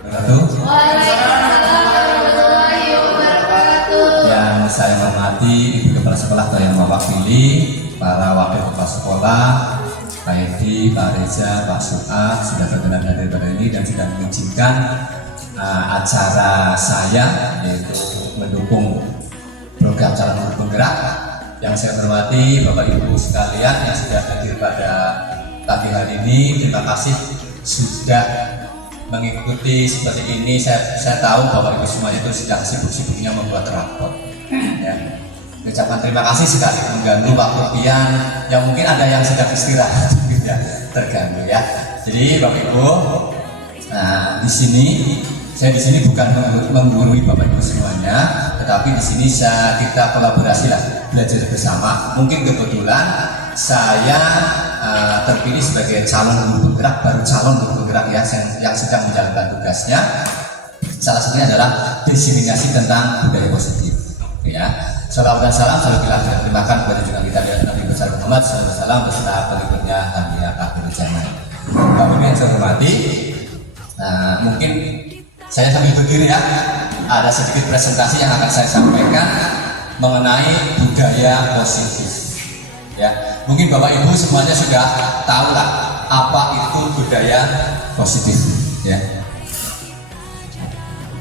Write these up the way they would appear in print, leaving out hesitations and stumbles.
Yang saya hormati Ibu Kepala Sekolah atau yang mewakili para wakil kepala sekolah, Pak Edi, Pak Reza, Pak Suat sudah berkenan hadir pada ini dan sudah mengizinkan acara saya yaitu mendukung program calon guru penggerak. Yang saya hormati Bapak Ibu sekalian yang sudah hadir pada pagi hari ini, terima kasih sudah mengikuti seperti ini. Saya tahu Bapak Ibu semuanya itu sudah sibuk-sibuknya membuat rapor. Ya. Ucapan terima kasih sekali mengganggu waktu pian yang mungkin ada yang sedang istirahat tidak terganggu ya. Jadi Bapak Ibu, nah, saya di sini bukan menggurui Bapak Ibu semuanya, tetapi di sini kita kolaborasi lah, belajar bersama. Mungkin kebetulan saya terpilih sebagai calon guru penggerak, baru calon guru penggerak ya, yang sedang menjalankan tugasnya. Salah satunya adalah diseminasi tentang budaya positif. Ya, salawat dan salam selalu kita terima kepada junjungan kita Nabi besar Muhammad SAW beserta pengikutnya hingga akhir zaman. Bapak Ibu yang saya hormati, mungkin saya sambil berdiri ya, ada sedikit presentasi yang akan saya sampaikan mengenai budaya positif. Ya, mungkin Bapak Ibu semuanya sudah tahu lah apa itu budaya positif. Ya,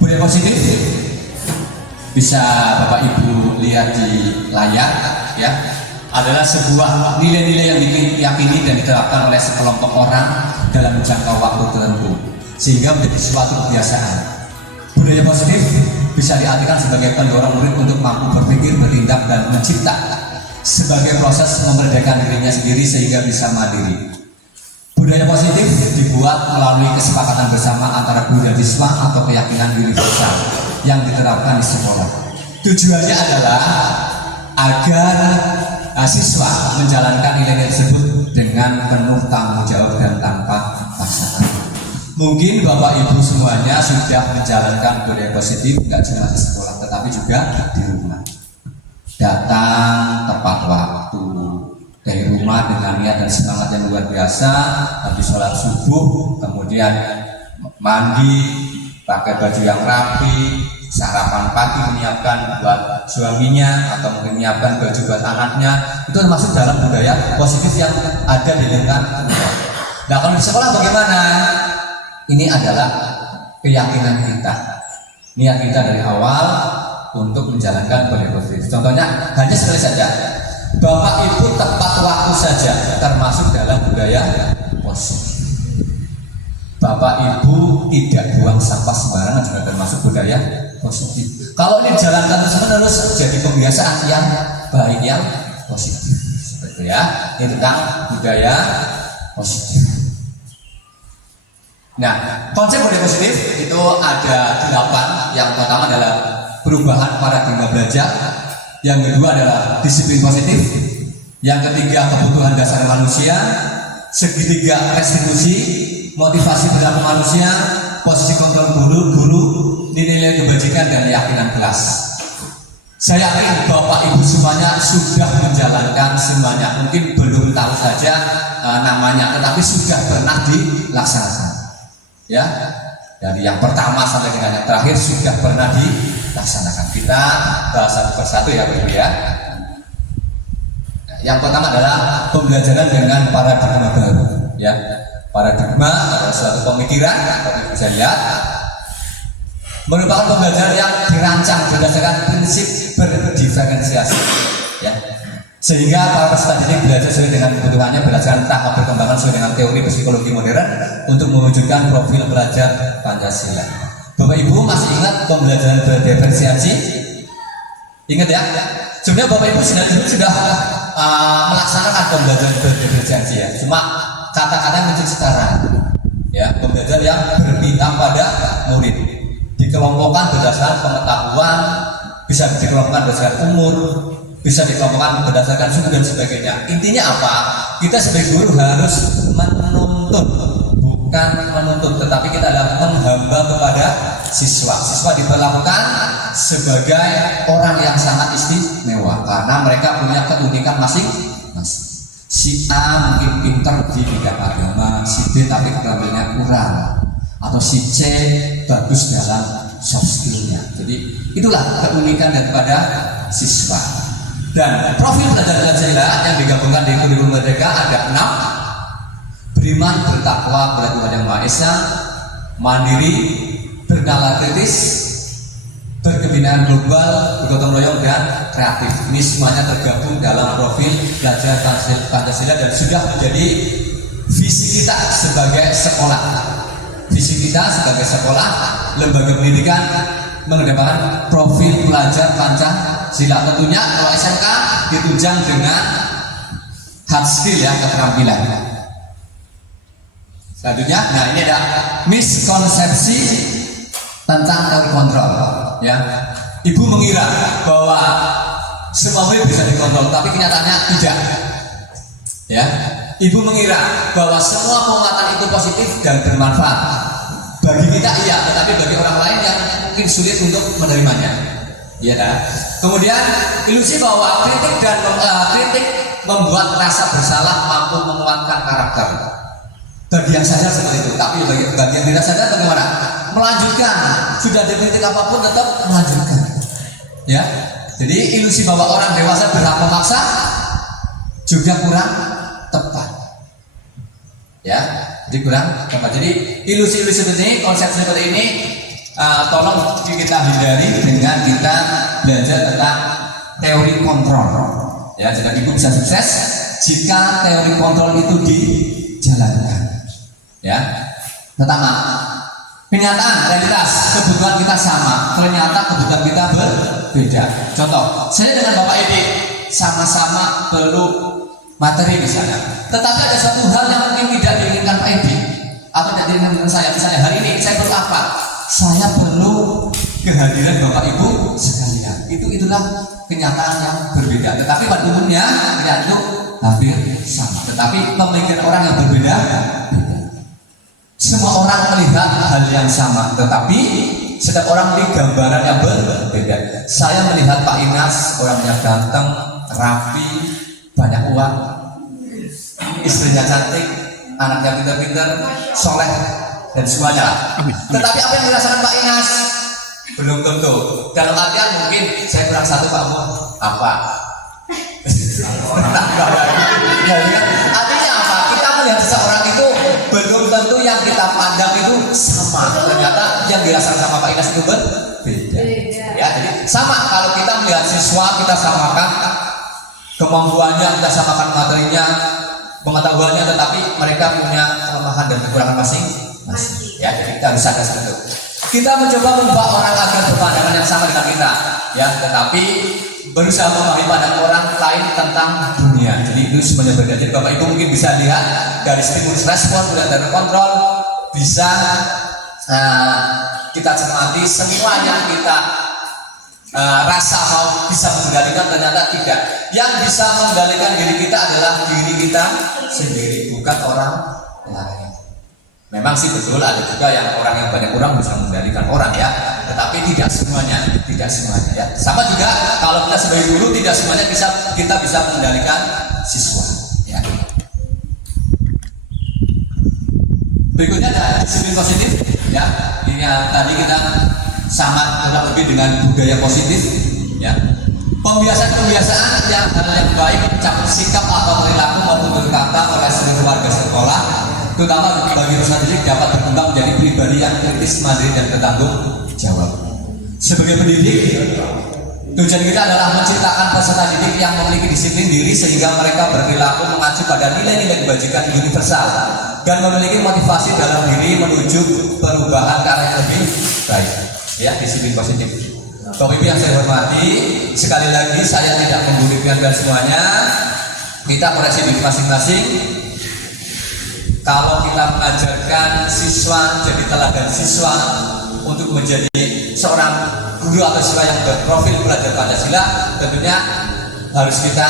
budaya positif bisa Bapak Ibu lihat di layar ya, adalah sebuah nilai-nilai yang diyakini dan diterapkan oleh sekelompok orang dalam jangka waktu tertentu sehingga menjadi suatu kebiasaan. Budaya positif bisa diartikan sebagai pendorong murid untuk mampu berpikir, bertindak dan mencipta sebagai proses memerdekakan dirinya sendiri sehingga bisa mandiri. Budaya positif dibuat melalui kesepakatan bersama antara guru dan siswa atau keyakinan universal yang diterapkan di sekolah. Tujuannya adalah agar siswa menjalankan nilai tersebut dengan penuh tanggung jawab dan tanpa paksaan. Mungkin Bapak Ibu semuanya sudah menjalankan budaya positif tidak cuma di sekolah tetapi juga di rumah. Datang tepat waktu dari rumah dengan niat dan semangat yang luar biasa, habis sholat subuh kemudian mandi, pakai baju yang rapi, sarapan pagi menyiapkan buat suaminya atau mungkin menyiapkan baju buat anaknya, itu termasuk dalam budaya positif yang ada di lingkungan. Nah, kalau di sekolah bagaimana? Ini adalah keyakinan kita, niat kita dari awal untuk menjalankan budaya positif. Contohnya hanya sekali saja, Bapak Ibu tepat waktu saja termasuk dalam budaya positif. Bapak Ibu tidak buang sampah sembarangan juga termasuk budaya positif. Kalau ini dijalankan terus-menerus jadi kebiasaan yang baik, yang positif. Seperti itu ya. Ini tentang budaya positif. Nah, konsep budaya positif itu ada 8. Yang pertama adalah perubahan paradigma belajar. Yang kedua adalah disiplin positif. Yang ketiga kebutuhan dasar manusia. Segitiga restitusi, motivasi perilaku manusia, posisi kontrol guru, nilai kebajikan dan keyakinan kelas. Saya yakin Bapak Ibu semuanya sudah menjalankan semuanya. Mungkin belum tahu saja namanya, tetapi sudah pernah dilaksanakan. Ya, dari yang pertama sampai dengan yang terakhir sudah pernah dilaksanakan. Kita bahas satu persatu ya, Bu ya. Yang pertama adalah pembelajaran dengan paradigma baru. Ya, paradigma adalah suatu pemikiran, Bapak bisa lihat, merupakan pembelajaran yang dirancang berdasarkan prinsip berdiferensiasi. Ya, sehingga para peserta didik belajar sesuai dengan kebutuhannya berdasarkan tahap perkembangan sesuai dengan teori psikologi modern untuk mewujudkan profil pelajar Pancasila. Bapak Ibu masih ingat pembelajaran berdiferensiasi? Ingat ya? Sebenarnya Bapak Ibu sudah melaksanakan pembelajaran berdiferensiasi ya. Cuma kata-kata muncul sekarang. Ya, pembelajaran yang berpihak pada murid. Dikelompokkan berdasarkan pengetahuan, bisa dikelompokkan berdasarkan umur, bisa dikelompokkan berdasarkan suku dan sebagainya. Intinya apa? Kita sebagai guru harus menuntut, bukan menuntut, tetapi kita adalah menghamba kepada siswa. Siswa diperlakukan sebagai orang yang sangat istimewa karena mereka punya keunikan masing-masing. Si A mungkin pintar di bidang agama, si B tapi keterampilannya kurang. atau si C bagus dalam soft skillnya. Jadi itulah keunikan daripada siswa. Dan profil pelajar Pancasila yang digabungkan di kurikulum Merdeka ada 6: beriman, bertakwa, kepada Yang Maha Esa, mandiri, bernalar kritis, berkebinaan global, bergotong royong, dan kreatif. Ini semuanya tergabung dalam profil pelajar Pancasila dan sudah menjadi visi kita sebagai sekolah. Visi kita sebagai sekolah, lembaga pendidikan, mengedepankan profil pelajar Pancasila. Tentunya kalau SMK ditunjang dengan hard skill ya, keterampilan. Selanjutnya, nah ini ada miskonsepsi tentang teori kontrol ya. Ibu mengira bahwa semua murid bisa dikontrol, tapi kenyataannya tidak ya. Ibu mengira bahwa semua penguatan itu positif dan bermanfaat. Bagi kita iya, tetapi bagi orang lain yang mungkin sulit untuk menerimanya. Iya kan? Kemudian ilusi bahwa kritik membuat rasa bersalah mampu menguatkan karakter. Bagi yang sadar seperti itu, tapi bagi yang tidak sadar bagaimana? Melanjutkan, sudah dikritik apapun tetap melanjutkan. Ya, jadi ilusi bahwa orang dewasa berhak memaksa juga kurang tepat. Ya, jadi kurang tepat. Jadi ilusi-ilusi seperti ini, konsep seperti ini, tolong kita hindari dengan kita belajar tentang teori kontrol. Ya, jadi ibu bisa sukses jika teori kontrol itu dijalankan. Ya, pertama, kenyataan, realitas, kebutuhan kita sama, ternyata kebutuhan kita berbeda. Contoh, saya dengan Bapak Edi sama-sama perlu materi misalnya, tetapi ada satu hal yang mungkin tidak diinginkan Pak Edi atau tidak diinginkan saya. Misalnya hari ini saya perlu apa? Saya perlu kehadiran Bapak Ibu sekalian. Itulah kenyataan yang berbeda. Tetapi pada umumnya kenyataan itu hampir sama. Tetapi pemikiran orang yang berbeda. Semua orang melihat hal yang sama, tetapi setiap orang melihat gambaran yang berbeda. Saya melihat Pak Inas orangnya ganteng, rapi, banyak uang, istrinya cantik, anaknya pintar-pintar, soleh, dan semuanya. Tetapi apa yang dirasakan Pak Inas? Belum tentu. Dalam artian mungkin saya kurang satu Pak Bu. Apa? Artinya apa? Kita melihat seseorang itu belum tentu yang kita pandang itu sama. Ternyata yang dirasakan sama Pak Inas itu berbeda. Ya, jadi sama kalau kita melihat siswa kita samakan kemampuannya, kita samakan materinya, pengetahuannya, tetapi mereka punya kelemahan dan kekurangan masing-masing. Ya, jadi kita harus sadar seperti itu. Kita mencoba membawa orang agar berpandangan yang sama dengan kita, ya, tetapi berusaha memahami pandangan orang lain tentang dunia. Jadi itu semuanya berbeda. Jadi Bapak Ibu mungkin bisa lihat dari stimulus respon dan kontrol, bisa kita cermati semua yang kita rasa mau bisa mengendalikan, ternyata tidak. Yang bisa mengendalikan diri kita adalah diri kita sendiri, bukan orang lain. Memang sih betul ada juga yang banyak orang bisa mengendalikan orang ya, tetapi tidak semuanya ya. Sama juga kalau kita sebagai guru tidak semuanya kita bisa mengendalikan siswa ya. Berikutnya ada disiplin positif ya. Ini yang tadi kita sama kurang lebih dengan budaya positif ya. Pembiasaan yang hal yang baik mencakup sikap atau perilaku maupun berkata oleh seluruh warga sekolah, terutama bagi usaha didik dapat berkembang menjadi pribadi yang kritis, mandiri, dan bertanggung jawab. Sebagai pendidik, tujuan kita adalah menciptakan peserta didik yang memiliki disiplin diri sehingga mereka berperilaku mengacu pada nilai-nilai kebajikan universal dan memiliki motivasi dalam diri menuju perubahan ke arah yang lebih baik. Ya, disiplin positif. Bapak Ibu yang saya hormati, sekali lagi saya tidak menggurui semuanya. Kita koreksi diri masing-masing. Kalau kita mengajarkan siswa jadi teladan siswa untuk menjadi seorang guru atau siswa yang berprofil pelajar Pancasila, tentunya harus kita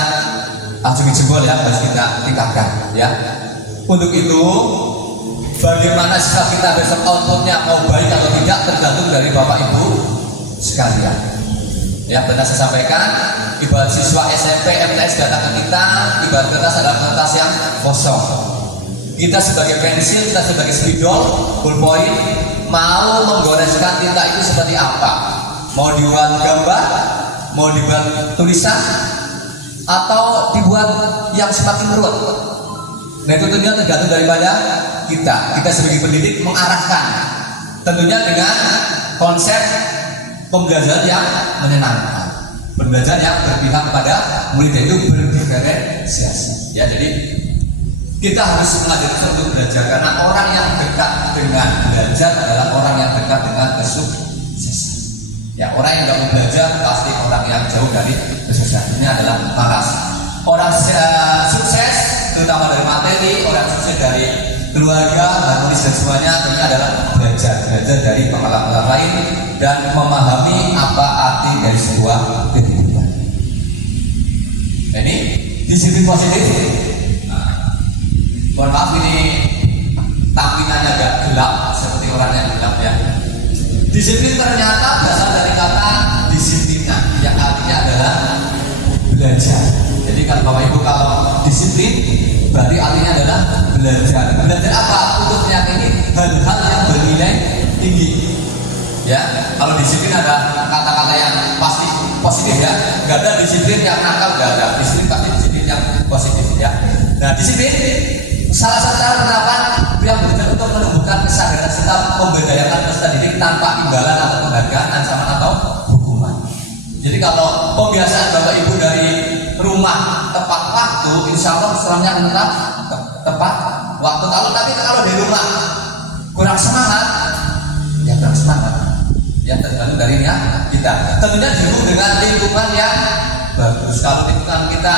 acungi jempol ya, harus kita tingkatkan ya. Untuk itu, bagaimana siswa kita besok outputnya mau baik atau tidak tergantung dari Bapak Ibu sekalian. Ya, benar saya sampaikan, ibarat siswa SMP, MTS datang ke kita, ibarat kertas adalah kertas yang kosong. Kita sebagai pensil, kita sebagai spidol, ballpoint, mau menggoreskan tinta itu seperti apa? Mau dibuat gambar, mau dibuat tulisan, atau dibuat yang semakin merut? Nah itu tentunya tergantung daripada kita sebagai pendidik mengarahkan, tentunya dengan konsep pembelajaran yang menyenangkan, pembelajaran yang berpihak pada murid, itu berdiferensiasi. Ya, jadi kita harus mengajari untuk belajar, karena orang yang dekat dengan belajar adalah orang yang dekat dengan kesuksesan. Ya, orang yang tidak mau belajar pasti orang yang jauh dari kesuksesan. Ini adalah malas. Orang sukses, terutama dari materi, orang sukses dari keluarga, harmonis dan semuanya, ini adalah belajar dari pengalaman lain dan memahami apa arti dari sebuah kehidupan. Ini disiplin positif. Mohon maaf ini tampilannya agak gelap seperti orang yang gelap ya. Disiplin ternyata berasal dari kata disiplina yang artinya adalah belajar. Jadi kalau Bapak Ibu kalau disiplin berarti artinya adalah belajar. Belajar apa? Untuk meyakini hal-hal yang bernilai tinggi. Ya, kalau disiplin ada kata-kata yang pasti positif ya. Gak ada disiplin yang nakal, gak ada. Disiplin pasti disiplin yang positif ya. Nah, disiplin salah satu cara penerapan yang bertujuan untuk menumbuhkan kesadaran serta memberdayakan peserta didik tanpa imbalan atau penghargaan, ancaman atau hukuman. Jadi kalau pembiasaan Bapak Ibu dari rumah tepat waktu, insya Allah setelahnya akan tetap tepat waktu. Kalau di rumah kurang semangat, ya kurang semangat. Ya tergantung dari kita. Tentunya didukung dengan lingkungan yang bagus. Kalau lingkungan kita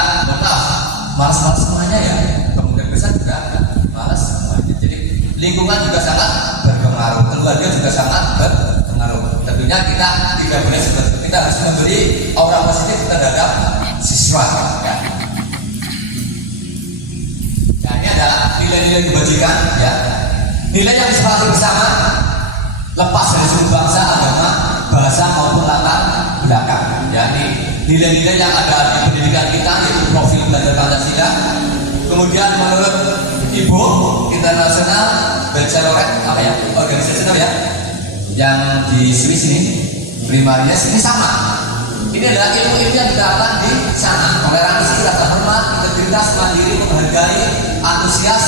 malas semuanya ya, kemungkinan besar juga malas semuanya. Jadi lingkungan juga sangat berpengaruh, keluarga juga sangat berpengaruh. Tentunya kita tidak boleh seperti itu. Kita harus memberi aura positif terhadap siswa. Ya. Nah, ini adalah nilai-nilai kebajikan. Ya. Nilai yang disepakati bersama, lepas dari suku bangsa, agama, bahasa maupun latar belakang. Ya, ini nilai-nilai yang ada di pendidikan kita, yaitu profil belajar Pancasila. Kemudian menurut Ibu Internasional Baccalaureate apa ya, organisasi ya, yang di Swiss ini, Primarius ini sama. Ini adalah ilmu-ilmu yang diterapkan di sana. Toleransi, rasa hormat, integritas, mandiri, menghargai, antusias,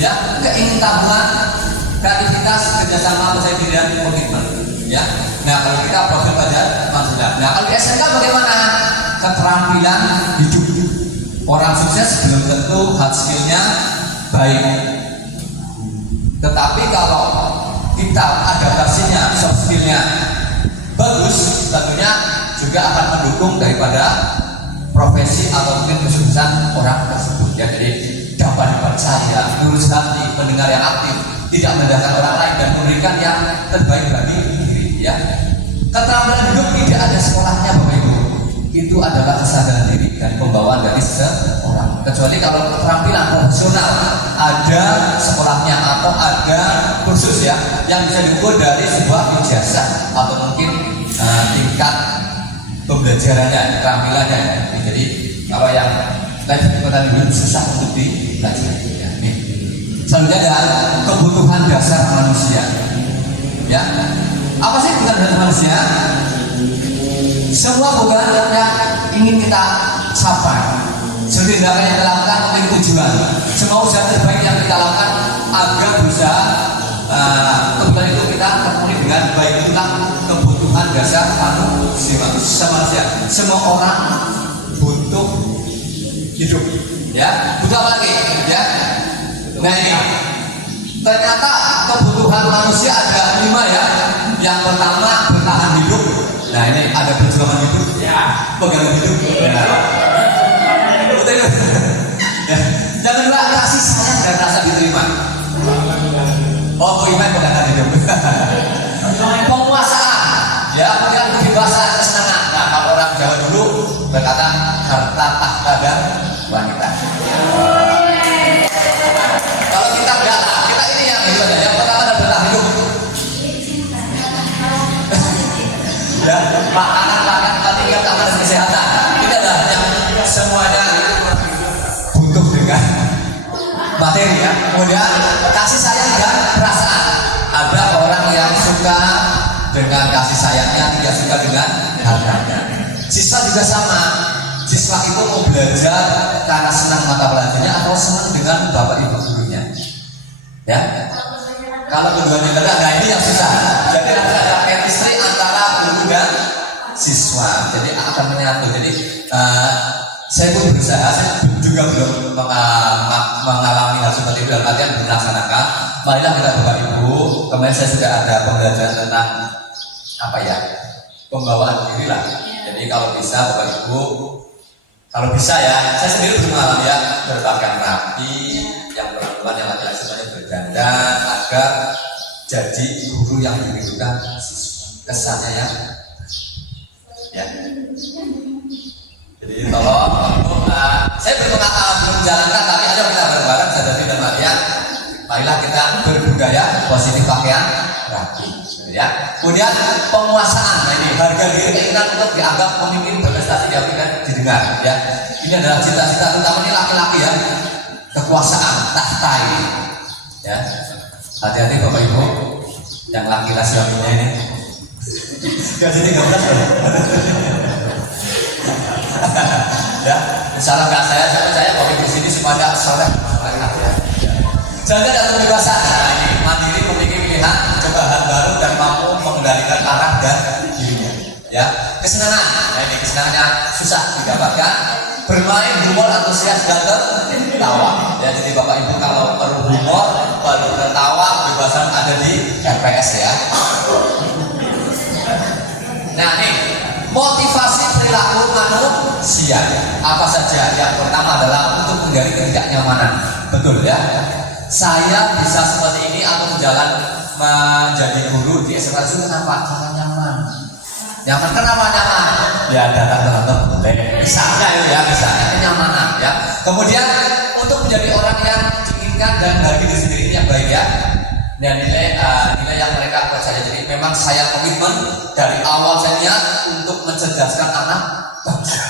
ya, keingintahuan, kreativitas, kerjasama, percaya diri dan komitmen. Ya. Nah, kalau kita profil pada Pancasila. Nah, kalau di SMK bagaimana? Keterampilan hidup. Orang sukses belum tentu hard skill-nya baik. Tetapi kalau kita adaptasinya, soft skill-nya bagus, tentunya juga akan mendukung daripada profesi atau mungkin kesuksesan orang tersebut. Ya, jadi dapat dipercaya, lurus hati, pendengar yang aktif, tidak merendahkan orang lain dan memberikan yang terbaik bagi diri. Ya, keterampilan hidup tidak ada sekolahnya, Bapak Ibu. Itu adalah kesadaran diri dan pembawaan dari seseorang. Kecuali kalau keterampilan profesional ada sekolahnya atau ada kursus ya yang bisa diukur dari sebuah ijazah atau mungkin tingkat pembelajarannya, keterampilannya. Jadi kalau yang keterampilan hidup susah untuk dipelajari. Ya, selanjutnya ada kebutuhan dasar manusia. Ya, apa sih kebutuhan dasar manusia? Semua bukan yang ingin kita capai. Setidaknya yang kita lakukan memiliki tujuan. Semua usaha terbaik yang kita lakukan agar bisa kebutuhan itu kita terpenuhi dengan baik. Itulah kebutuhan dasar manusia. Semua orang butuh hidup. Ya, butuh apa lagi? Ya. Nah ini ternyata kebutuhan manusia ada 5 ya. Yang pertama bertahan hidup. Nah ini ada perjuangan hidup, ya, pegangan hidup. Ya. Ya. Yang kedua kasih sayang dan rasa diterima. Oh, iman pegangan hidup. Penguasaan, ya, kemudian kebebasan, kesenangan. Nah kalau orang Jawa dulu berkata harta tahta dan wanita. Kalau kita enggak, kita ini yang hidup aja. Yang pertama adalah bertahan hidup. Ya, makanan, tingkat aman dan kesehatan. Kita adalah yang semuanya butuh dengan materi ya. Kemudian kasih sayang dan perasaan. Ada orang yang suka dengan kasih sayangnya, tidak suka dengan hartanya. Siswa juga sama. Siswa itu mau belajar karena senang mata pelajarannya atau senang dengan bapak ibu gurunya. Ya. Kalau keduanya enggak, nah ini yang susah. Jadi ada chemistry antara guru dan siswa. Jadi akan menyatu. Jadi saya pun berusaha, saya juga belum mengalami hal seperti itu dalam artian melaksanakan. Marilah kita bapak ibu. Kemarin saya sudah ada pembelajaran tentang apa ya, pembawaan diri lah. Jadi kalau bisa bapak ibu, kalau bisa ya, saya sendiri belum mengalami ya, berpakaian rapi, yang perempuan yang laki-laki semuanya berdandan agar jadi guru yang dirindukan siswa. Kesannya ya. Jadi tolong saya belum menjalankan, tapi ada kita bareng-bareng sadar di dalam ya. Marilah kita berbudaya positif pakaian rapi, ya. Kemudian penguasaan, nah ini harga diri keinginan untuk dianggap pemimpin berprestasi didengar, ya. Ini adalah cita-cita terutama ini laki-laki ya, kekuasaan tahta ini, ya. Hati-hati bapak ibu yang laki-laki suaminya ini. Gaji 13 ya, misalnya nggak saya percaya kalau di sini semuanya soleh ya. Jangan ada kebebasan. Nah ini mandiri memiliki pilihan, coba hal baru dan mampu mengendalikan arah dan dirinya. Ya, kesenangan. Nah ini kesenangannya susah didapatkan. Bermain humor, antusias dan tertawa. Ya, jadi bapak ibu kalau perlu humor, perlu tertawa, kebebasan ada di RPS ya. Nah nih, motivasi perilaku manusia apa saja? Yang pertama adalah untuk menghindari ketidaknyamanan. Betul ya. Saya bisa seperti ini atau berjalan menjadi guru di SMA itu kenapa? Karena nyaman. Nyaman kenapa nyaman? Ya datang teman-teman boleh. Misalnya ya, misalnya kenyamanan ya. Kemudian untuk menjadi orang yang diinginkan dan bagi diri sendiri yang baik ya. Dan nilai yang mereka percaya. Jadi memang saya komitmen dari awal saya niat untuk mencerdaskan anak bangsa.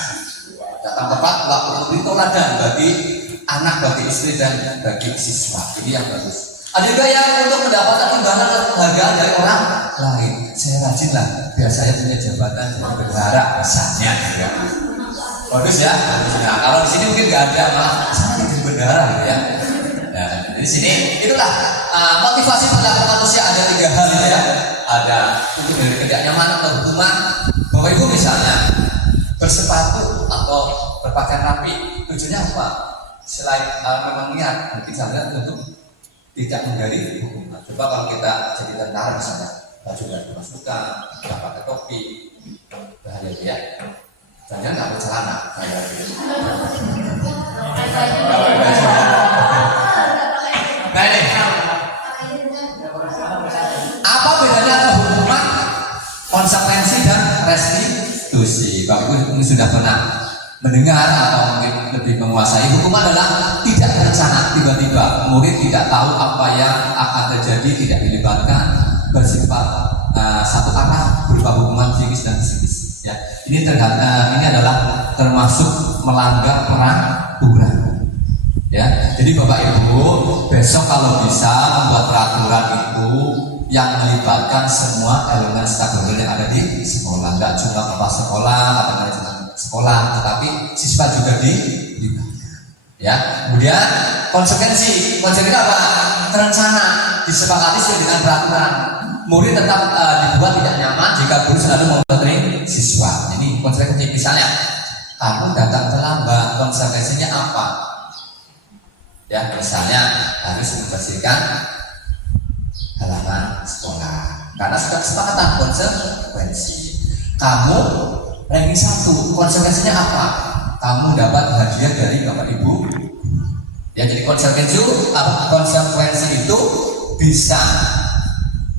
Datang tepat waktu memberi teladan bagi anak, bagi istri dan bagi siswa. Ini yang bagus. Ada juga yang untuk mendapatkan imbalan atau penghargaan dari orang lain. Saya rajin lah, biar saya punya jabatan jadi bendahara misalnya. Ya. Bagus ya. Nah, kalau di sini mungkin nggak ada, malah saya jadi bendahara gitu ya. Nah, di sini itulah motivasi perilaku manusia ada 3 hal ya. Ada untuk dari ketidaknyamanan atau hukuman. Bapak ibu misalnya bersepatu atau berpakaian rapi, tujuannya apa? Selain memang niat, mungkin saja untuk tidak menghindari hukuman. Coba kalau kita jadi tentara misalnya, baju nggak dimasukkan, nggak pakai topi, bahaya ya. Jangan nggak bercelana, bahaya gitu. Nah ini, apa bedanya antara hukuman, konsekuensi dan restitusi? Bapak Ibu ini sudah pernah mendengar atau mungkin lebih menguasai. Hukuman adalah tidak terencana, tiba-tiba murid tidak tahu apa yang akan terjadi, tidak dilibatkan, bersifat satu arah berupa hukuman psikis dan psikis. Ya, ini adalah termasuk melanggar peraturan. Ya, jadi Bapak Ibu besok kalau bisa membuat peraturan itu yang melibatkan semua elemen stakeholder yang ada di sekolah, nggak cuma kepala sekolah atau manajemen sekolah, tetapi siswa juga dilibatkan. Ya, kemudian konsekuensi apa? Terencana, disepakati sesuai dengan peraturan. Murid tetap dibuat tidak nyaman jika guru selalu memonitoring siswa. Ini konsekuensi. Misalnya, kamu datang terlambat, konsekuensinya apa? Ya, misalnya harus membersihkan halaman sekolah. Karena sudah kesepakatan konsekuensi. Kamu ranking 1, konsekuensinya apa? Kamu dapat hadiah dari Bapak Ibu. Ya, jadi konsekuensi itu bisa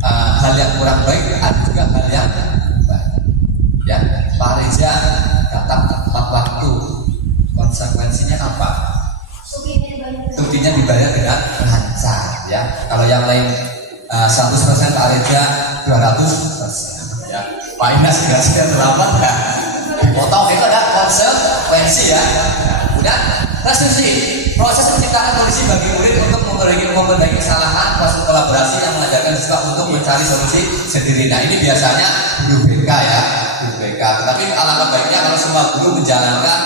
hal yang kurang baik, ada juga hal yang baik. Ya, Pak Reza datang tepat waktu, konsekuensinya apa? Sutinya dibayar dengan lancar. Ya, kalau yang lain 100% Pak Reza 200%. Ya, Pak Inas sudah terlambat ya. Dipotong itu ada konsekuensi ya. Nah, kemudian restitusi. proses menciptakan kondisi bagi murid untuk memperbaiki kesalahan, proses kolaborasi yang mengajarkan siswa untuk mencari solusi sendiri. Nah ini biasanya guru BK ya, guru BK. Tetapi alangkah baiknya kalau semua guru menjalankan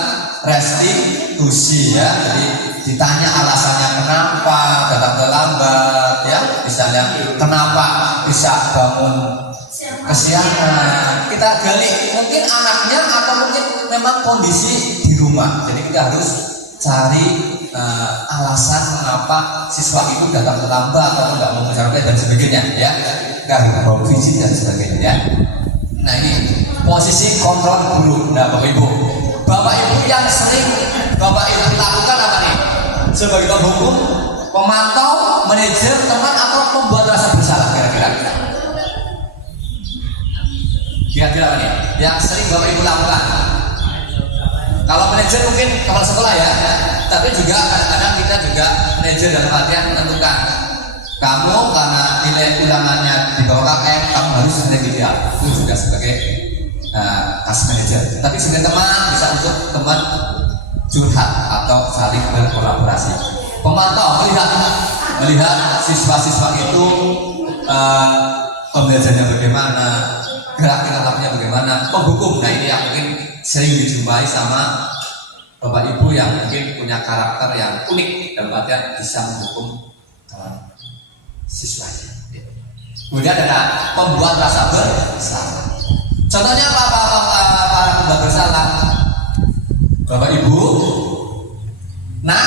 restitusi ya. Jadi ditanya alasannya kenapa datang terlambat ya, misalnya kenapa bisa bangun kesiangan, kita gali mungkin anaknya atau mungkin memang kondisi di rumah. Jadi kita harus cari alasan mengapa siswa itu datang terlambat atau tidak mau mencapai dan sebagainya ya, nggak bawa visi dan sebagainya ya. Nah ini posisi kontrol guru. Nah Bapak Ibu yang sering Bapak Ibu lakukan apa nih sebagai penghukum, pemantau, manajer teman atau membuat rasa bersalah kira-kira apa nih yang sering Bapak Ibu lakukan? Kalau manajer mungkin kepala sekolah ya, tapi juga kadang-kadang kita juga manajer dalam artian menentukan kamu karena nilai ulangannya di bawah KM kamu harus remedial, itu juga sebagai task manager. Tapi sebagai teman bisa untuk teman curhat atau saling berkolaborasi. Pemantau melihat siswa-siswa itu pembelajarannya bagaimana, gerak-geriknya bagaimana. Penghukum, nah ini yang mungkin sering dijumpai sama Bapak Ibu yang mungkin punya karakter yang unik dalam artian bisa menghukum siswanya. Kemudian ada pembuat rasa bersalah. Contohnya apa para pembuat bersalah? Bapak Ibu, nah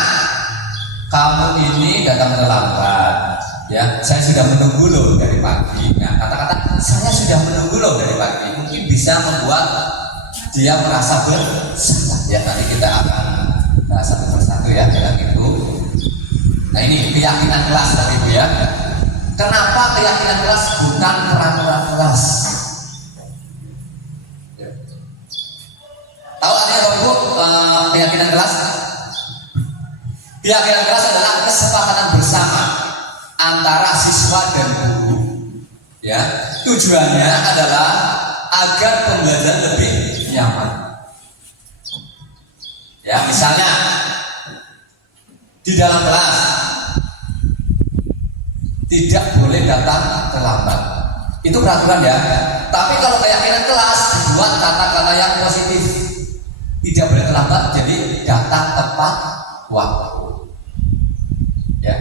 kamu ini datang terlambat. Ya, saya sudah menunggu loh dari pagi. Nah, kata-kata saya sudah menunggu loh dari pagi mungkin bisa membuat dia merasa bersalah. Ya, nanti kita akan bahas satu persatu ya dalam itu. Nah, ini keyakinan kelas tadi Bu ya. Kenapa keyakinan kelas bukan peraturan kelas? Ya. Tahu artinya Bapak Ibu keyakinan kelas? Keyakinan kelas adalah kesepakatan bersama antara siswa dan guru. Ya, tujuannya adalah agar pembelajaran lebih nyaman. Ya, misalnya di dalam kelas tidak boleh datang terlambat. Itu peraturan ya. Tapi kalau keyakinan kelas dibuat kata-kata yang positif. Tidak boleh terlambat, jadi datang tepat waktu. Ya.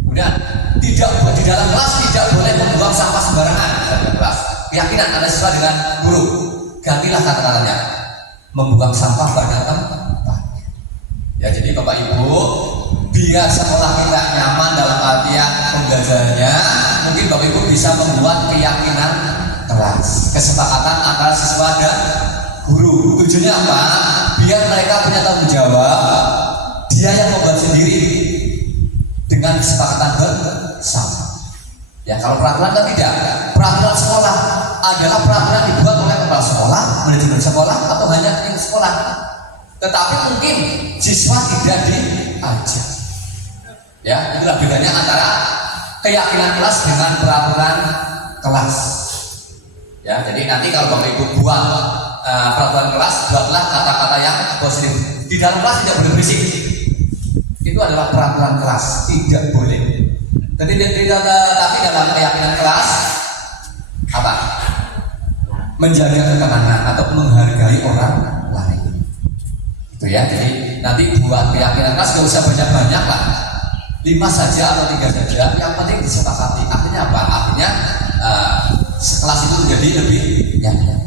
Kemudian tidak di dalam kelas tidak boleh membuang sampah sembarangan dalam kelas. Keyakinan ada siswa dengan guru. Gantilah kata-katanya. Membuang sampah pada tempat. Ya, jadi Bapak Ibu, biar sekolah kita nyaman dalam artian pembelajarannya, mungkin Bapak Ibu bisa membuat keyakinan kelas, kesepakatan antara siswa dan guru. Tujuannya apa? Biar mereka punya tanggung jawab, dia yang membuat sendiri dengan kesepakatan bersama. Ya, kalau peraturan kan tidak. Peraturan sekolah adalah peraturan dibuat oleh kepala sekolah, manajemen sekolah, atau hanya tim sekolah. Tetapi mungkin siswa tidak diajak. Ya, itulah bedanya antara keyakinan kelas dengan peraturan kelas. Ya, jadi nanti kalau Bapak Ibu buat peraturan kelas, buatlah kata-kata yang positif. Di dalam kelas tidak boleh berisik. Itu adalah peraturan kelas, tidak boleh. Tapi dalam keyakinan kelas apa? Menjaga ketenangan atau menghargai orang lain. Itu ya. Jadi nanti buat keyakinan kelas gak usah banyak-banyak lah. 5 saja atau 3 saja. Yang penting disepakati. Akhirnya apa? Akhirnya kelas itu menjadi lebih nyaman.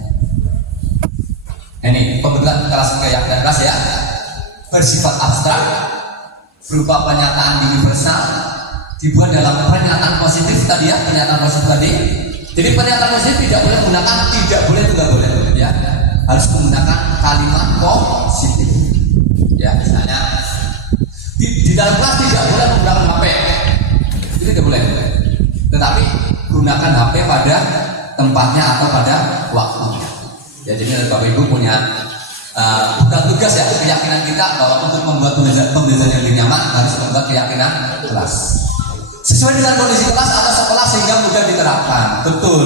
Ini pembentukan kelas keyakinan kelas ya. Bersifat abstrak, berupa pernyataan universal, dibuat dalam pernyataan positif tadi ya, pernyataan positif tadi. Jadi pernyataan positif tidak boleh menggunakan tidak boleh tidak boleh ya, harus menggunakan kalimat positif ya. Misalnya di dalam kelas tidak boleh menggunakan HP, itu tidak boleh, tetapi gunakan HP pada tempatnya atau pada waktunya ya. Jadi Bapak Ibu punya bukan tugas ya, keyakinan kita bahwa untuk membuat pembelajaran yang lebih nyaman harus membuat keyakinan kelas sesuai dengan kondisi kelas atau sekolah sehingga mudah diterapkan. Betul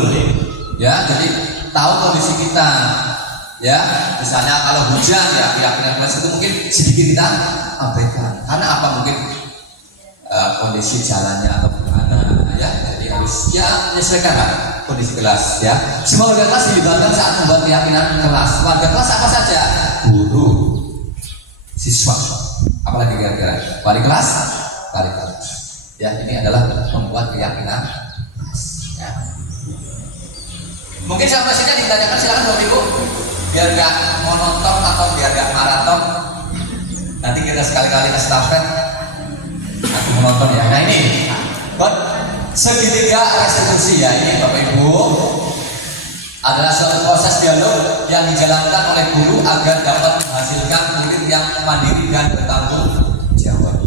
ya, jadi tahu kondisi kita ya. Misalnya kalau hujan ya, keyakinan kelas itu mungkin sedikit kita abaikan. Karena apa? Mungkin kondisi jalannya atau gimana ya, jadi harus ya menyesuaikan lah kondisi kelas ya. Semua warga kelas dilibatkan saat membuat keyakinan kelas. Warga kelas apa saja? Guru, siswa, apalagi kira-kira wali kelas ya. Ini adalah membuat keyakinan kelas ya. Mungkin sampai sini ditanyakan, silakan Bapak Ibu, biar nggak monoton atau biar nggak maraton. Nanti kita sekali-kali estafet aku menonton ya. Nah ini segitiga restitusi ya, ini Bapak Ibu adalah suatu proses dialog yang dijalankan oleh guru agar dapat menghasilkan murid yang mandiri dan bertanggung jawab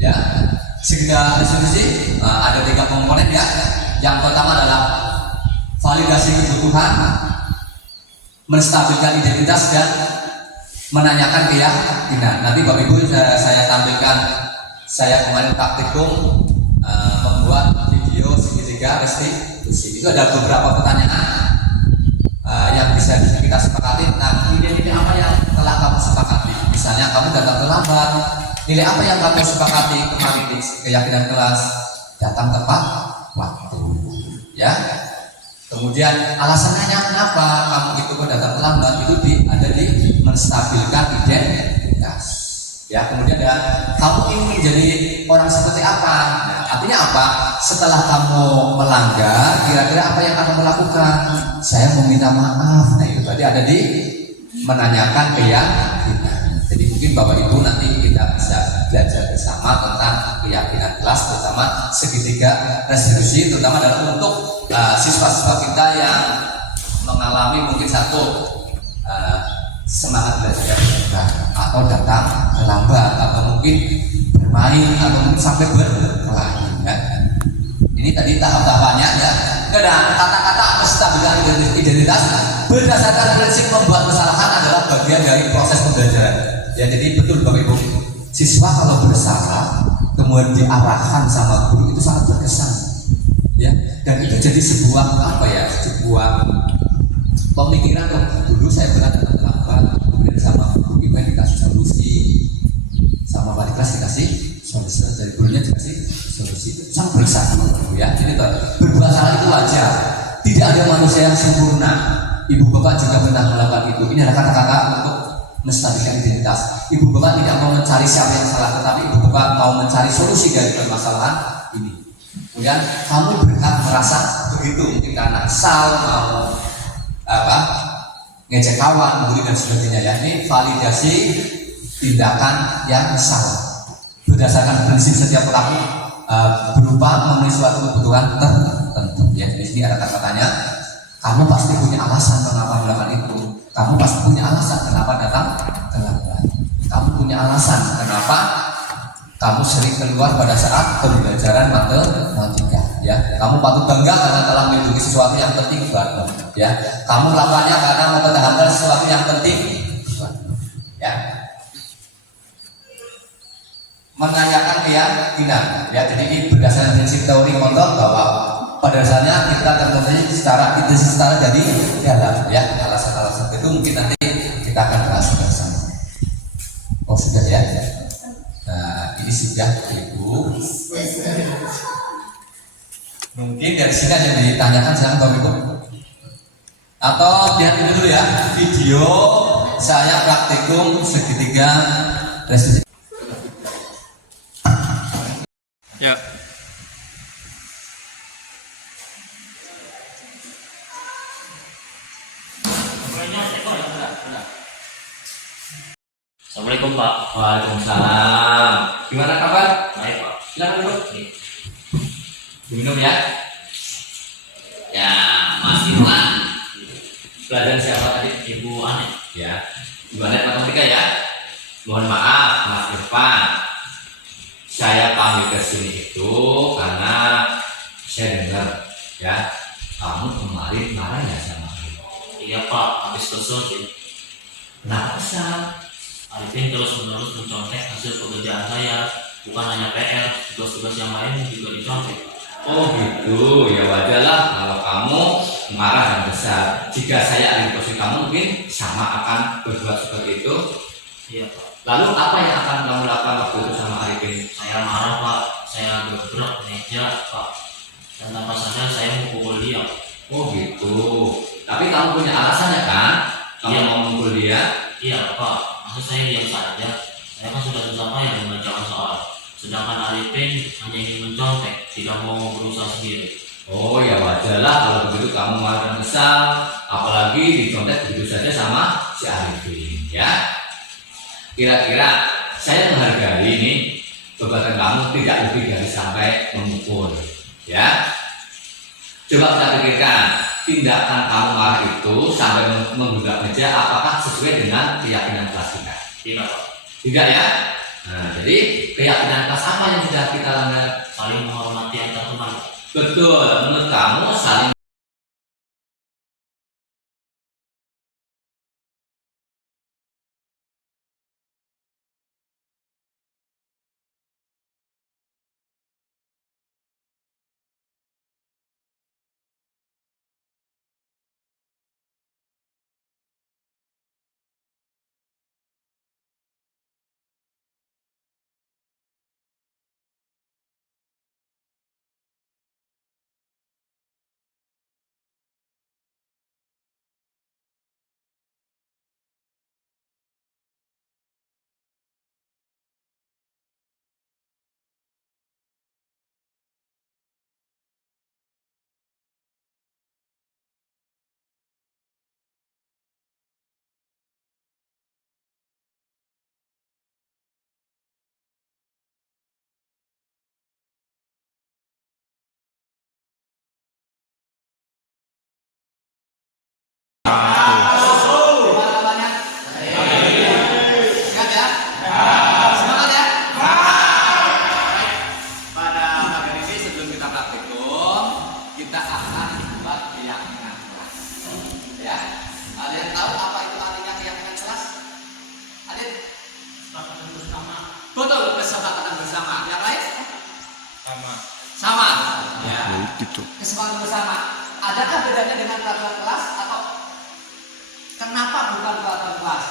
ya. Segitiga restitusi ada 3 komponen ya. Yang pertama adalah validasi kebutuhan, menstabilkan identitas, dan menanyakan keyakinan. Nanti Bapak Ibu saya tampilkan, saya kemarin praktikum membuat video segitiga restitusi. Itu ada beberapa pertanyaan yang bisa kita sepakati. Nah, nilai-nilai apa yang telah kamu sepakati? Misalnya kamu datang terlambat, nilai apa yang kamu sepakati kemarin di keyakinan kelas? Datang tepat waktu ya. Kemudian alasannya kenapa kamu itu kok datang terlambat, itu ada di menstabilkan identitas ya. Kemudian ada kamu ingin menjadi orang seperti apa. Nah, artinya apa? Setelah kamu melanggar, kira-kira apa yang akan kamu lakukan? Saya meminta maaf. Nah, itu berarti ada di menanyakan keyakinan. Jadi mungkin Bapak Ibu nanti kita bisa belajar bersama tentang keyakinan kelas, terutama segitiga restitusi, terutama adalah untuk siswa-siswa kita yang mengalami mungkin satu semangat belajar atau datang terlambat, atau mungkin bermain, atau mungkin sampai berkelahi ya. Ini tadi tahap-tahapannya ya. Karena kata-kata menstabilkan identitas berdasarkan prinsip membuat kesalahan adalah bagian dari proses pembelajaran ya. Jadi betul Bapak Ibu, siswa kalau bersalah kemudian diarahkan sama guru itu sangat berkesan ya. Dan itu jadi sebuah apa ya, sebuah pemikiran. Dulu saya pernah datang terlambat, kemudian sama guru IPA dikasih solusi, sama wali kelas dikasih solusi, dari gurunya dikasih solusi. Sangat berkesan ya. Jadi berbuat salah itu wajar, tidak ada manusia yang sempurna. Ibu bapak juga pernah melakukan itu. Ini adalah kata-kata untuk menstabilkan identitas. Ibu bapak tidak mau mencari siapa yang salah, tetapi ibu bapak mau mencari solusi dari permasalahan ini. Kemudian kamu berhak merasa begitu, mungkin karena kesal, mau ngecek kawan, bully dan sebagainya ya. Ini validasi tindakan yang salah berdasarkan prinsip setiap pelaku berupa memenuhi suatu kebutuhan tertentu ya. Di sini ada kata-katanya, kamu pasti punya alasan mengapa melakukan itu. Kamu pasti punya alasan kenapa datang terlambat. Kamu punya alasan kenapa kamu sering keluar pada saat pembelajaran matematika ya. Kamu patut bangga karena telah melindungi sesuatu yang penting buatmu ya. Kamu melakukannya karena mempertahankan sesuatu yang penting buatmu ya. Menanyakan keyakinan ya. Jadi ini berdasarkan prinsip teori Montague bahwa pada dasarnya kita tertentu secara jadi dalam ya. Alasan-alasan itu mungkin nanti kita akan bahas bersama. Oh sudah ya. Nah ini sudah Ibu. Mungkin dari sini ada yang ditanyakan, silakan Bapak Ibu. Atau lihat dulu ya video saya praktikum segitiga restitusi. Ya. Assalamualaikum Pak. Waalaikumsalam. Gimana kabar? Baik Pak. Silakan dulu. Minum ya. Ya masih Pak. Pelajaran siapa tadi? Ibu Ane. Ya. Ibu Anet matematika ya. Mohon maaf Mas Irfan. Saya panggil ke sini itu karena saya dengar ya kamu kemarin marah ya sama aku. Iya Pak, habis kesel sih. Kenapa sih? Arifin terus menerus mencontek hasil pekerjaan saya. Bukan hanya PR, tugas-tugas yang lain juga dicontek. Oh gitu, ya wajarlah kalau kamu marah dan besar. Jika saya ada di posisi kamu mungkin sama akan berbuat seperti itu. Iya Pak. Lalu apa yang akan kamu lakukan waktu itu sama Arifin? Saya marah Pak, saya gebrak meja Pak, dan tanpa sadar saya memukul dia. Oh gitu. Tapi kamu punya alasannya kan? Kamu Iya. mau memukul dia? Iya Pak, maksud saya diam saja. Saya kan sudah susah payah mengerjakan soal. Sedangkan Arifin hanya ingin mencontek, tidak mau berusaha sendiri. Oh ya wajarlah kalau begitu kamu marah dan kesal, apalagi dicontek begitu saja sama si Arifin, ya. Kira-kira saya menghargai ini perbuatan kamu tidak lebih dari sampai memukul, ya. Coba kita pikirkan, tindakan kamu marah itu sampai menggugat meja, apakah sesuai dengan keyakinan kelas kita? Tidak Pak, Tidak ya? Nah, jadi keyakinan kelas apa yang sudah kita langgar? saling menghormati antar teman. Betul, menurut kamu saling sehat ya? Semangat ya? Pada bagian ini sebelum kita praktikum, kita akan buat keyakinan kelas. Ya, ada yang tahu apa itu artinya keyakinan kelas? Adit? Kesepakatan bersama. Betul, kesepakatan bersama. Yang lain? Sama. Sama. Ya. Gitu. Kesepakatan bersama. Adakah bedanya dengan peraturan kelas atau kenapa bukan peraturan kelas?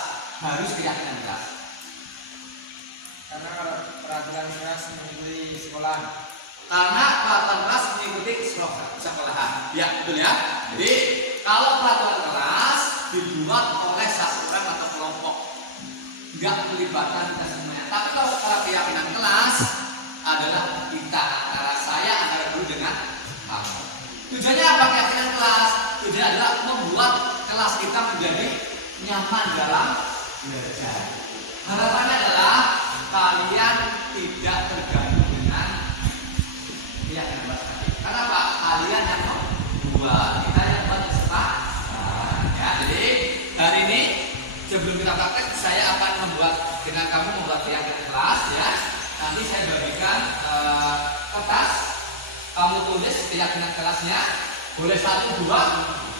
Harus keyakinan kelas. Karena kalau peraturan kelas mengikuti sekolah. Karena peraturan kelas mengikuti sekolahan. Ya, betul ya. Jadi kalau peraturan kelas dibuat oleh satu orang atau kelompok, nggak melibatkan kita semuanya. Tapi kalau keyakinan kelas adalah kita, antara saya, antara guru dengan kamu. Tujuannya apa keyakinan kelas? Tujuannya adalah membuat kelas kita menjadi nyaman dalam belajar. Harapannya adalah kalian tidak terganggu dengan keyakinan kelas tadi. Karena apa? Kalian yang membuat, kita yang membuat kesepakatan. Ya, jadi hari ini sebelum kita praktek, saya akan membuat dengan kamu membuat keyakinan kelas, ya. Nanti saya bagikan kertas, kamu tulis keyakinan kelasnya, boleh 1, 2,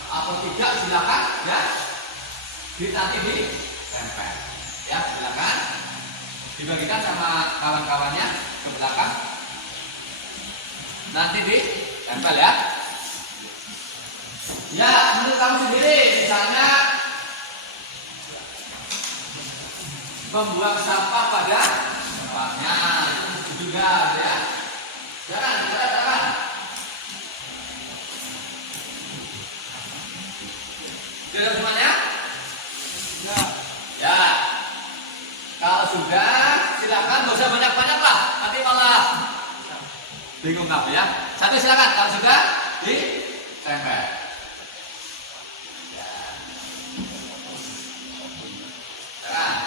atau 3, silakan, ya. Nanti ditempel, ya, silakan. Dibagikan sama kawan-kawannya ke belakang. Nanti ditempel, ya. Ya, menurut kamu sendiri, misalnya membuang sampah pada tempatnya, itu juga, ya. Jangan. Sudah semuanya? Ya. Kalau sudah, silakan, nggak usah banyak-banyak lah, nanti malah bingung kamu, ya. 1 silakan, kalau sudah ditempel. Ya. Sekarang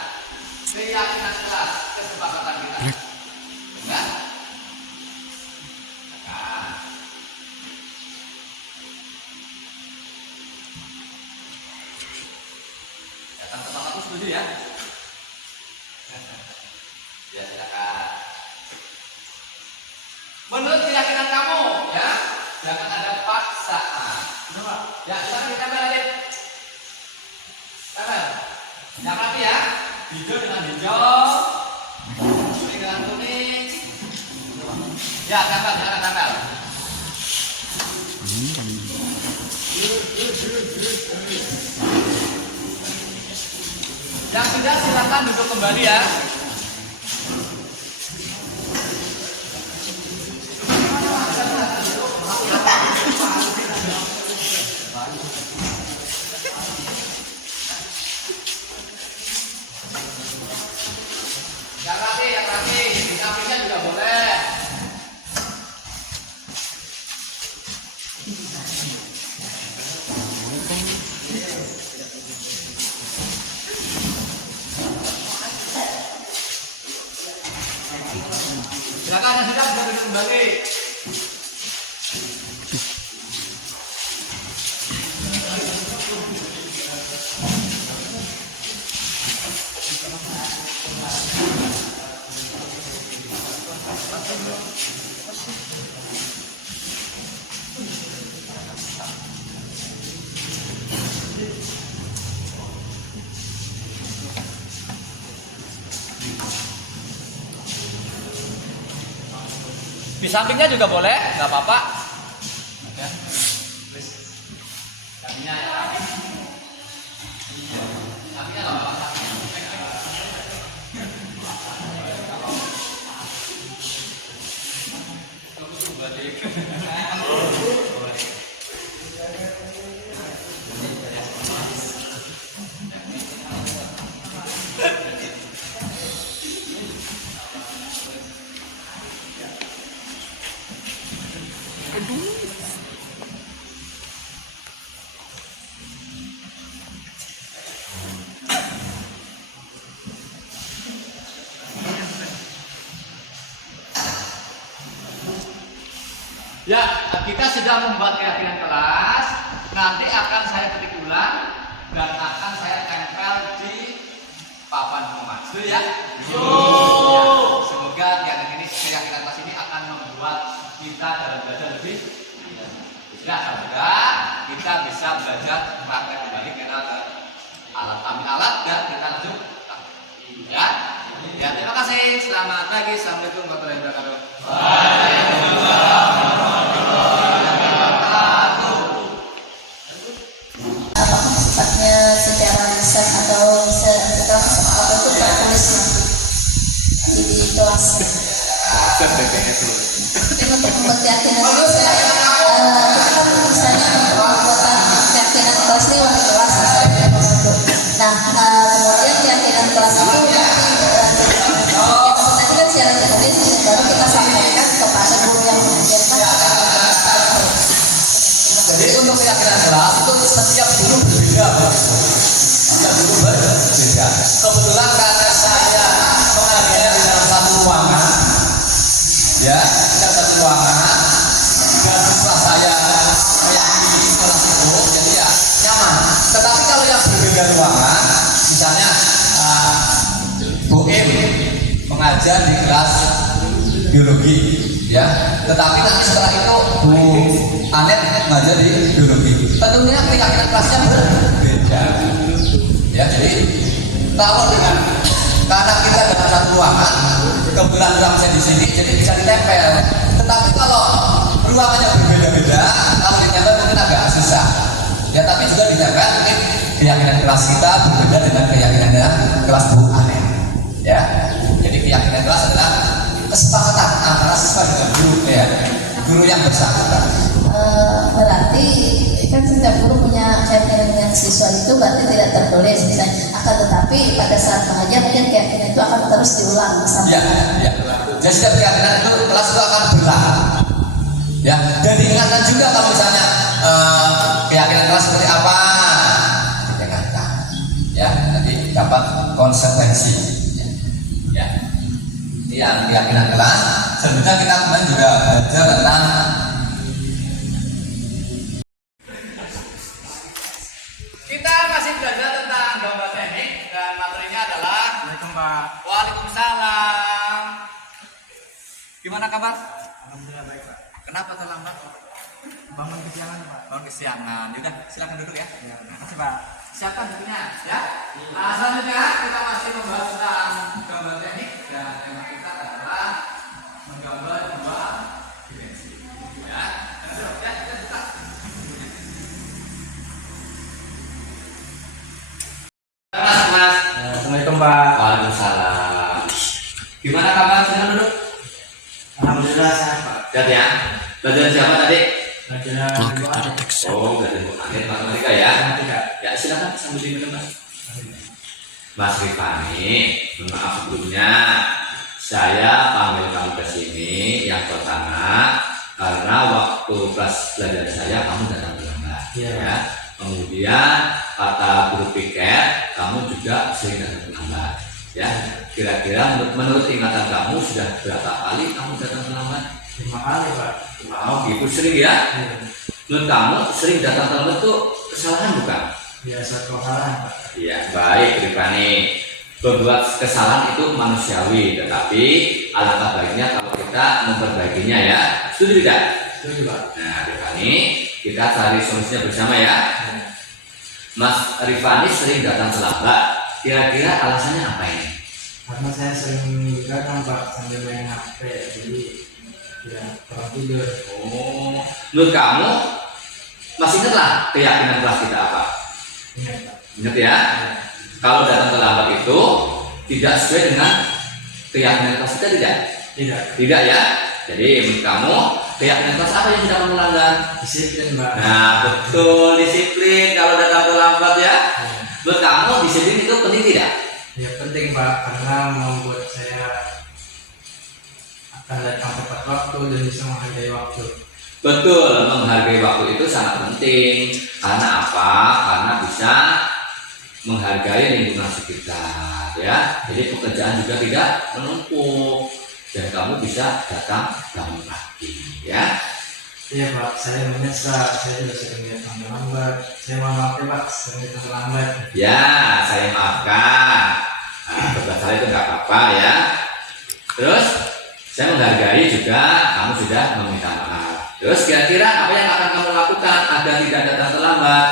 keyakinan kelas, kesepakatan kita. Ya. Datang ke tempatku setuju ya? Ya silakan. Menurut keyakinan kamu, ya, jangan ada paksaan. Ya, silakan ditempel aja. Tempel. Yang rapi ya. Hijau dengan hijau, kuning dengan kuning. Ya, tempel, jangan tempel. Yang sudah silakan duduk kembali ya. Yang rapi, di sampingnya juga boleh. Silakan yang sudah bisa duduk kembali. Di sampingnya juga boleh, nggak apa-apa. Ya. Sampingnya ya. Sampingnya nggak apa-apa. Ya, kita sudah membuat keyakinan kelas. Nanti akan saya ketik ulang dan akan saya tempel di papan pengumuman. Setuju ya? Ya, semoga keyakinan kelas ini akan membuat kita dalam belajar lebih. Ya, semoga kita bisa belajar praktek kembali kita ke alat ambil alat dan kita lanjut. Ya, ya terima kasih. Selamat pagi. Assalamualaikum warahmatullahi wabarakatuh. Secara riset atau setelah apa itu tertulis nanti di kelas. Untuk membuat keyakinan itu kita kan misalnya pembuatan keyakinan kelas ini wali kelas misalnya begitu. Nah kemudian keyakinan kelas itu nanti tadi kan secara tertulis baru kita sampaikan kepada guru yang mengajarkan. Jadi untuk keyakinan kelas itu setiap guru berbeda. Setiap guru berbeda. Kebetulan karena saya mengajar di dalam satu ruangan, ya, di dalam satu ruangan, dan setelah saya meyakini kelas itu, jadi ya nyaman. Tetapi kalau yang berbeda ruangan, misalnya Bu Im mengajar di kelas biologi, ya, tetapi nanti setelah itu Bu Anet mengajar di biologi. Tentunya keyakinan kelasnya berbeda. Ya, jadi kalau dengan karena kita dalam satu ruangan, kebetulan ruangannya di sini, jadi bisa ditempel. Tetapi kalau ruangannya berbeda-beda, kalau ditempel mungkin agak susah. Ya, tapi juga ditempel mungkin keyakinan kelas kita berbeda dengan keyakinan kelas Bu Anet. Ya, jadi keyakinan kelas adalah kesepakatan antara siswa dengan guru, ya, guru yang bersangkutan. Berarti kan setiap guru punya keyakinan dengan siswa itu berarti tidak tertulis misalnya, akan tetapi pada saat mengajar mungkin keyakinan itu akan terus diulang sampai. Ya, ya. Jadi setiap keyakinan itu kelas itu akan berulang. Ya, dan diingatkan juga kalau misalnya keyakinan kelas seperti apa, diingatkan. Ya, nanti dapat konsekuensi. Ya. Ini yang keyakinan kelas. Sebenarnya kita kemarin juga belajar tentang kita masih belajar tentang gambar teknik dan materinya adalah Assalamualaikum Pak. Waalaikumsalam. Gimana kabar? Alhamdulillah baik Pak. Kenapa terlambat? Bangun kesiangan Pak. Bangun kesiangan. Yaudah, silakan duduk ya. Terima kasih Pak. Siapkan bukunya, ya. Nah, selanjutnya kita masih membahas tentang gambar teknik dan tema kita adalah menggambar dua dimensi. Ya, ya, kita buka. Mas. Pak. Waalaikumsalam. Gimana kabar? Silakan duduk. Alhamdulillah sehat Pak. Lihat ya. Belajar siapa tadi? Belajar Oh, belajar matematika ya. Tidak. Ya silakan sambil diminum Mas. Mas Rifani, mohon maaf sebelumnya saya panggil kamu ke sini yang pertama karena waktu kelas belajar saya kamu datang terlambat. Iya. Ya. Kemudian kata guru piket kamu juga sering datang terlambat. Ya, kira-kira menurut ingatan kamu sudah berapa kali kamu datang terlambat? 5 kali Pak. Wow, gitu sering ya? Iya. Menurut kamu sering datang terlambat itu kesalahan bukan? Biasa kesalahan Pak. Iya, baik Rifani. Berbuat kesalahan itu manusiawi, tetapi alangkah baiknya kalau kita memperbaikinya ya. Setuju tidak? Setuju Pak. Nah, Rifani, kita cari solusinya bersama ya. Iya. Mas Rifani sering datang terlambat. Kira-kira alasannya apa ini? Karena saya sering datang Pak sambil main HP, jadi ya kurang tidur. Oh, menurut kamu masih ingatlah keyakinan kelas kita apa? Ingat Pak. Ingat ya? Kalau datang terlambat itu tidak sesuai dengan keyakinan kelas kita tidak? Tidak. Tidak ya? Jadi menurut kamu keyakinan kelas apa yang tidak kamu melanggar? Disiplin Pak. Nah betul, disiplin kalau datang terlambat ya. Ya. Menurut kamu disiplin itu penting tidak? Ya penting Pak, karena membuat saya akan datang tepat waktu dan bisa menghargai waktu. Betul, menghargai waktu itu sangat penting. Karena apa? Karena bisa menghargai lingkungan sekitar ya. Jadi pekerjaan juga tidak menumpuk dan kamu bisa datang bangun pagi ya. Iya Pak, saya menyesal, saya juga sering datang terlambat. Saya mohon maaf ya Pak, sering datang terlambat. Ya, saya maafkan. Nah, berbuat salah itu nggak apa-apa ya. Terus saya menghargai juga kamu sudah meminta maaf. Terus kira-kira apa yang akan kamu lakukan agar tidak datang terlambat?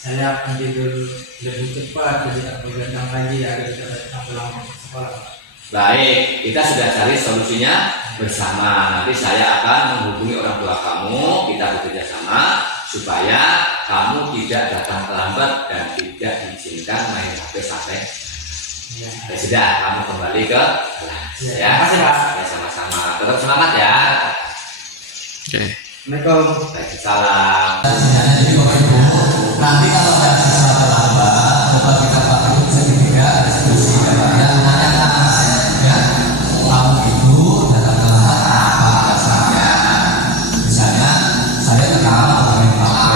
Saya akan tidur lebih cepat, jadi aku datang lagi agar tidak datang terlambat ke sekolah. Baik, kita sudah cari solusinya bersama. Nanti saya akan menghubungi orang tua kamu, kita bekerja sama supaya kamu tidak datang terlambat dan tidak diizinkan main HP sampai. Ya. Ya sudah, kamu kembali ke kelas Ya, ya. terima kasih, Pak. Ya, sama-sama. Tetap semangat ya. Assalamualaikum. Waalaikumsalam. Jadi Bapak Ibu, nanti kalau ada sesuatu terlambat, Bapak kita Bapak Ibu bisa ketiga diskusi dan menanyakan ya, kamu itu datang terlambat apa alasannya? Misalnya saya terlambat bermain HP.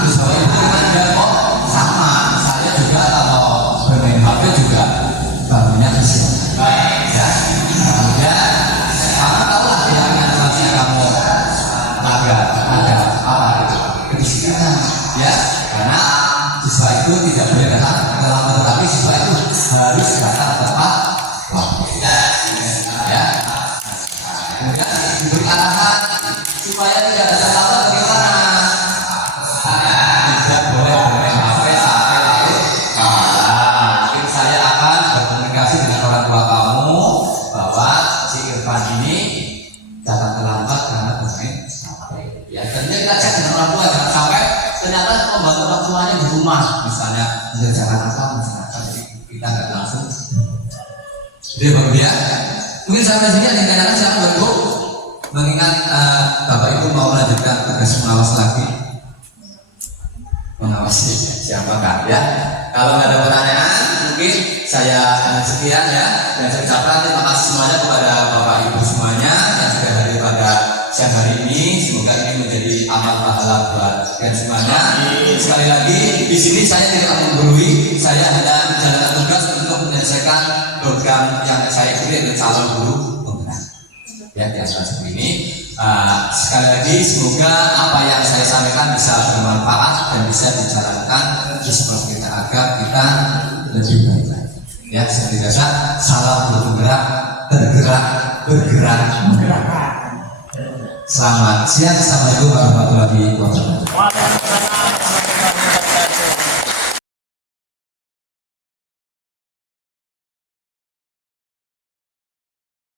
Terus Bapak Ibu ada kok sama, saya juga kalau bermain HP juga bangunnya kecil. Ya, kemudian kamu tahu lah keyakinan kelasnya kamu ada apa itu kedisiplinan ya, karena siswa itu tidak boleh datang terlambat, tetapi siswa itu harus datang tepat waktu ya. Kemudian diberi arahan supaya tidak datang terlambat bagaimana? Tidak boleh bermain HP sampai larut malam. Mungkin saya akan berkomunikasi dengan orang tua kamu bahwa si Irfan ini datang terlambat karena bermain HP. Ya, tentunya kita cek dengan orang tua jangan sampai ternyata membantu orang tuanya di rumah, misalnya mengerjakan apa, misalkan jadi kita nggak langsung. Jadi Bapak ya, mungkin sampai sini ada yang tanyakan siapa Bapak? Mengingat Bapak Ibu mau melanjutkan tugas pengawas lagi, mengawasi siapa Kak ya. Kalau nggak ada pertanyaan, mungkin saya sekian ya, dan saya ucapkan terima kasih semuanya kepada Bapak Ibu semuanya yang sudah hadir pada siang hari ini. Semoga ini menjadi amal pahala buat kalian semuanya. Sekali lagi di sini saya tidak menggurui, saya hanya menjalankan tugas untuk menyelesaikan program yang saya ikuti yaitu calon guru penggerak. Ya, di acara seperti ini. Sekali lagi semoga apa yang saya sampaikan bisa bermanfaat dan bisa dijalankan di sekolah kita agar kita lebih baik lagi. Ya, seperti biasa, salam guru penggerak, bergerak, menggerakkan. Selamat siang, assalamualaikum warahmatullahi wabarakatuh.